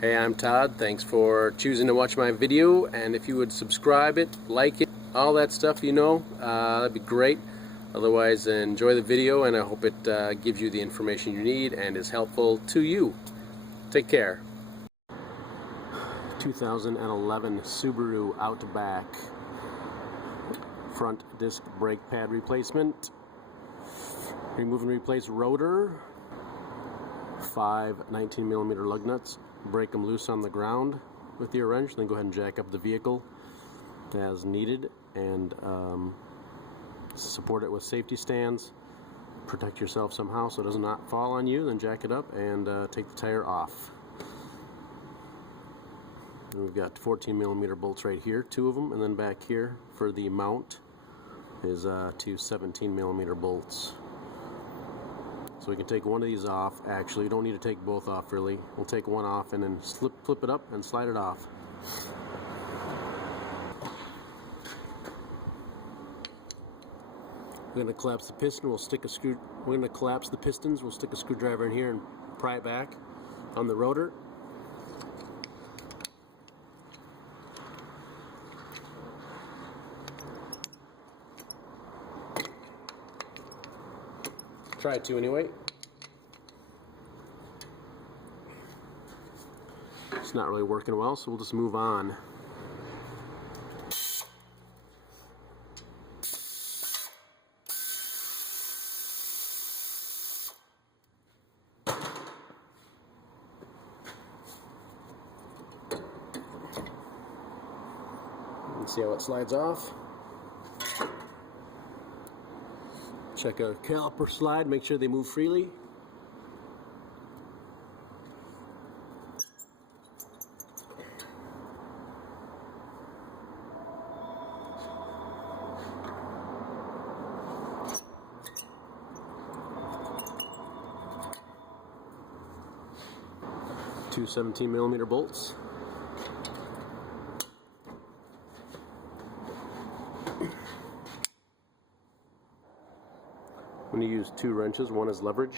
Hey, I'm Todd. Thanks for choosing to watch my video, and if you would subscribe it, like it, all that stuff, that'd be great. Otherwise, enjoy the video, and I hope it gives you the information you need and is helpful to you. Take care. 2011 Subaru Outback front disc brake pad replacement. Remove and replace rotor. 5 19mm lug nuts. Break them loose on the ground with your wrench, then go ahead and jack up the vehicle as needed, and support it with safety stands. Protect yourself somehow so it does not fall on you, then jack it up and take the tire off. And we've got 14mm bolts right here, 2 of them, and then back here for the mount is 2 17mm bolts. So we can take one of these off. Actually, you don't need to take both off really. We'll take one off and then flip it up and slide it off. We're going to collapse the piston. We're going to collapse the pistons. We'll stick a screwdriver in here and pry it back on the rotor. Try to anyway. It's not really working well, so we'll just move on. Let's see how it slides off. Check a caliper slide, make sure they move freely. Two 17mm bolts. I'm going to use 2 wrenches, one is leverage.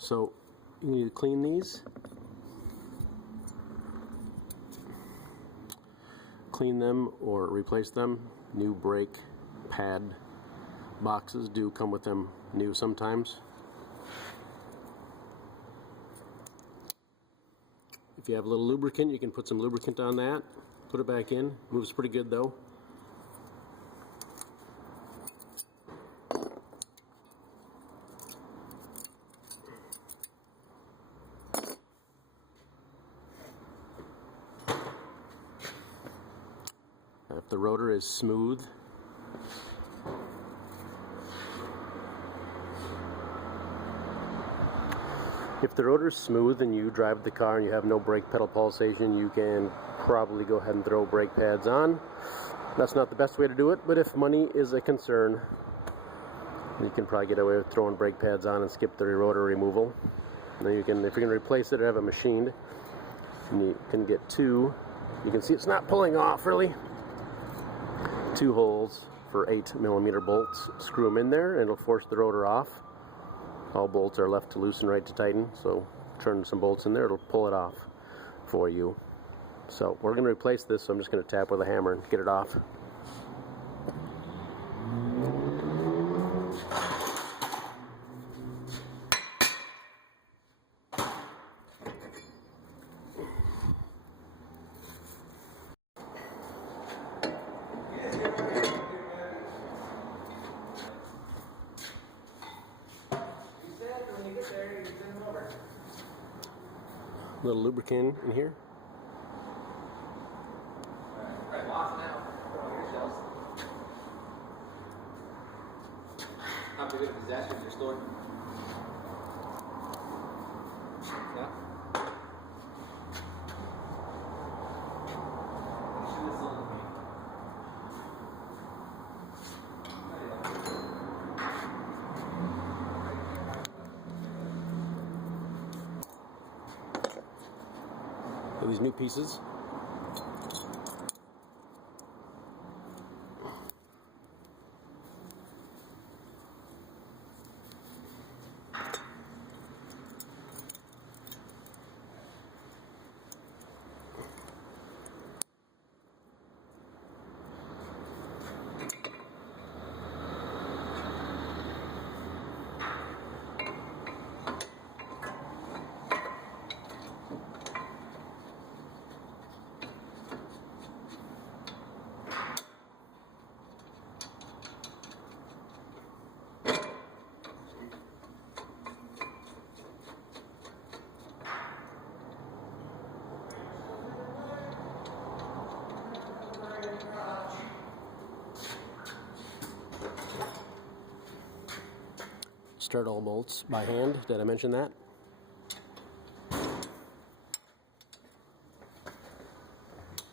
So you need to clean these. Clean them or replace them. New brake pad boxes do come with them new sometimes. If you have a little lubricant, you can put some lubricant on that. Put it back in. Moves pretty good though. If the rotor is smooth, and you drive the car and you have no brake pedal pulsation, you can probably go ahead and throw brake pads on. That's not the best way to do it, but if money is a concern, you can probably get away with throwing brake pads on and skip the rotor removal. Then you can, if you're going to replace it or have it machined, you can get 2. You can see it's not pulling off really. 2 holes for 8mm bolts. Screw them in there and it'll force the rotor off. All bolts are left to loosen, right to tighten, so turn some bolts in there, it'll pull it off for you. So we're going to replace this, so I'm just going to tap with a hammer and get it off. when you get there, you send them over. Little lubricant in here. Right, lots now. Put on your shelves. How big of a disaster is your store? Yeah. These new pieces. Start all bolts by hand. Did I mention that?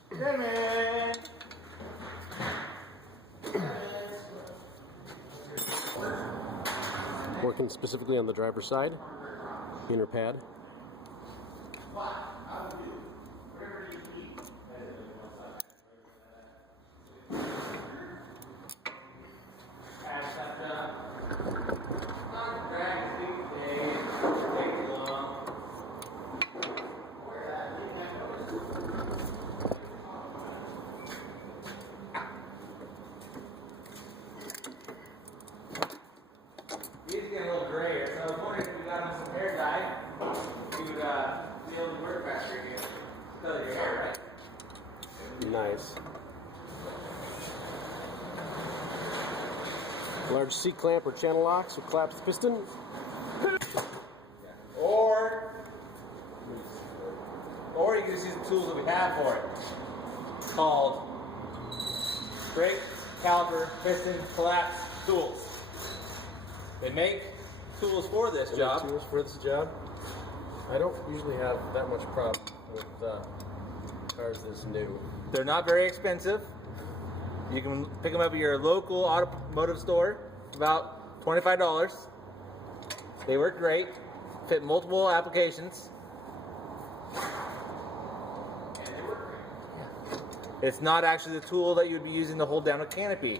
Hey, man. Working specifically on the driver's side, inner pad. These get a little grayer, so I was wondering if we got him some hair dye, you would be able to work faster here. Color your hair, right? Nice. Large C-clamp or channel locks with collapsed piston. Or you can just use the tools that we have for it. Called brake, caliper, piston, collapse tools. They make tools for this job. Tools for this job. I don't usually have that much problem with cars this new. They're not very expensive. You can pick them up at your local automotive store, about $25. They work great, fit multiple applications. It's not actually the tool that you would be using to hold down a canopy.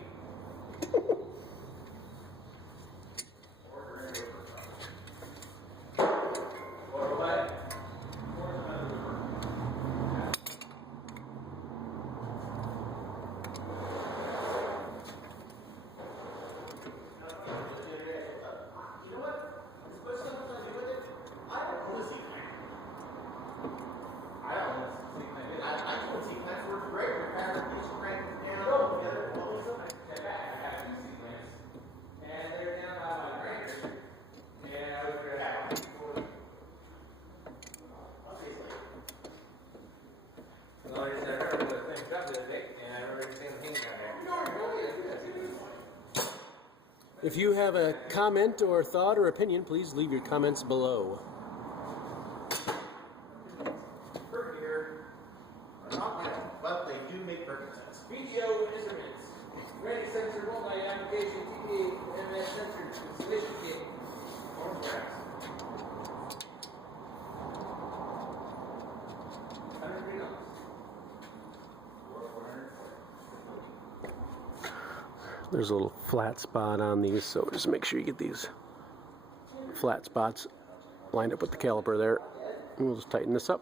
If you have a comment or thought or opinion, please leave your comments below. Here are not metal, but they do make perfect sense. VGO instruments, ready sensor, multi-application, TPA, MS sensor, installation kit, orange racks. 103 dollars. There's a little flat spot on these, so just make sure you get these flat spots lined up with the caliper there. And we'll just tighten this up.